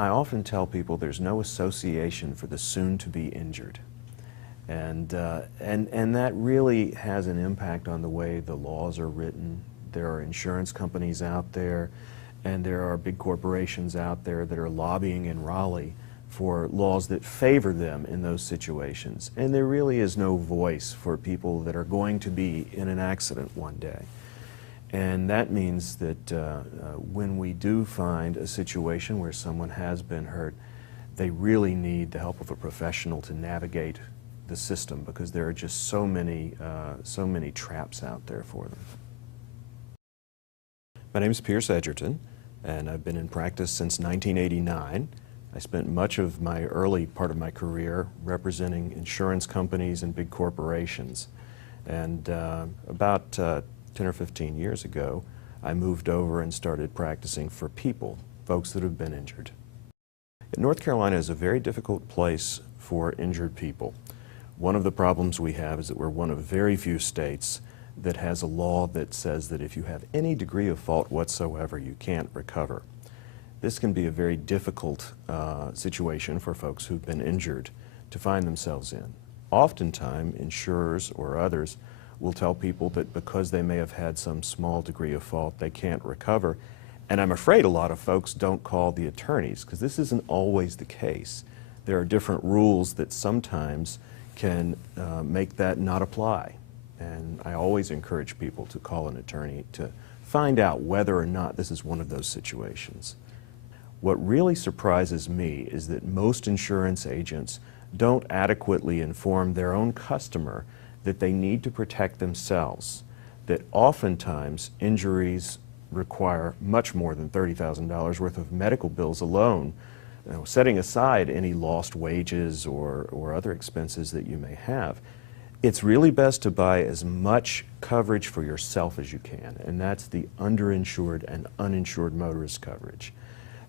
I often tell people there's no association for the soon-to-be injured. And that really has an impact on the way the laws are written. There are insurance companies out there, and there are big corporations out there that are lobbying in Raleigh for laws that favor them in those situations. And there really is no voice for people that are going to be in an accident one day. And that means that when we do find a situation where someone has been hurt, they really need the help of a professional to navigate the system, because there are just so many traps out there for them. My name is Egerton, and I've been in practice since 1989. I spent much of my early part of my career representing insurance companies and big corporations. And about 10 or 15 years ago, I moved over and started practicing for people, folks that have been injured. North Carolina is a very difficult place for injured people. One of the problems we have is that we're one of very few states that has a law that says that if you have any degree of fault whatsoever, you can't recover. This can be a very difficult situation for folks who've been injured to find themselves in. Oftentimes, insurers or others will tell people that because they may have had some small degree of fault, they can't recover. And I'm afraid a lot of folks don't call the attorneys, because this isn't always the case. There are different rules that sometimes can make that not apply. And I always encourage people to call an attorney to find out whether or not this is one of those situations. What really surprises me is that most insurance agents don't adequately inform their own customer that they need to protect themselves, that oftentimes injuries require much more than $30,000 worth of medical bills alone, setting aside any lost wages or other expenses that you may have. It's really best to buy as much coverage for yourself as you can, and that's the underinsured and uninsured motorist coverage.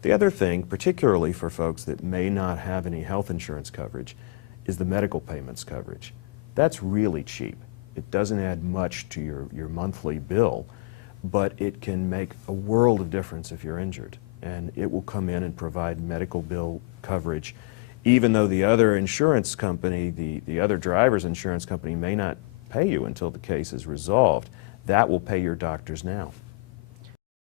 The other thing, particularly for folks that may not have any health insurance coverage, is the medical payments coverage. That's really cheap. It doesn't add much to your monthly bill, but it can make a world of difference if you're injured. And it will come in and provide medical bill coverage, even though the other insurance company, the other driver's insurance company, may not pay you until the case is resolved. That will pay your doctors now.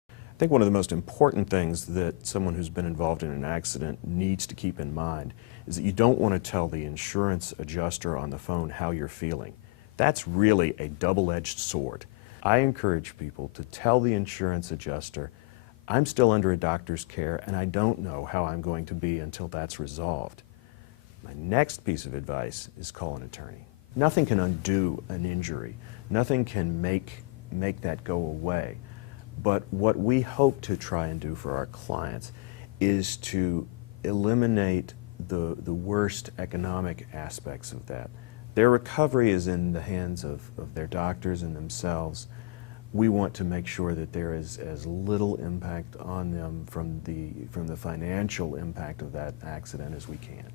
I think one of the most important things that someone who's been involved in an accident needs to keep in mind is that you don't want to tell the insurance adjuster on the phone how you're feeling. That's really a double-edged sword. I encourage people to tell the insurance adjuster, I'm still under a doctor's care and I don't know how I'm going to be until that's resolved. My next piece of advice is call an attorney. Nothing can undo an injury. Nothing can make that go away. But what we hope to try and do for our clients is to eliminate the worst economic aspects of that. Their recovery is in the hands of their doctors and themselves. We want to make sure that there is as little impact on them from the financial impact of that accident as we can.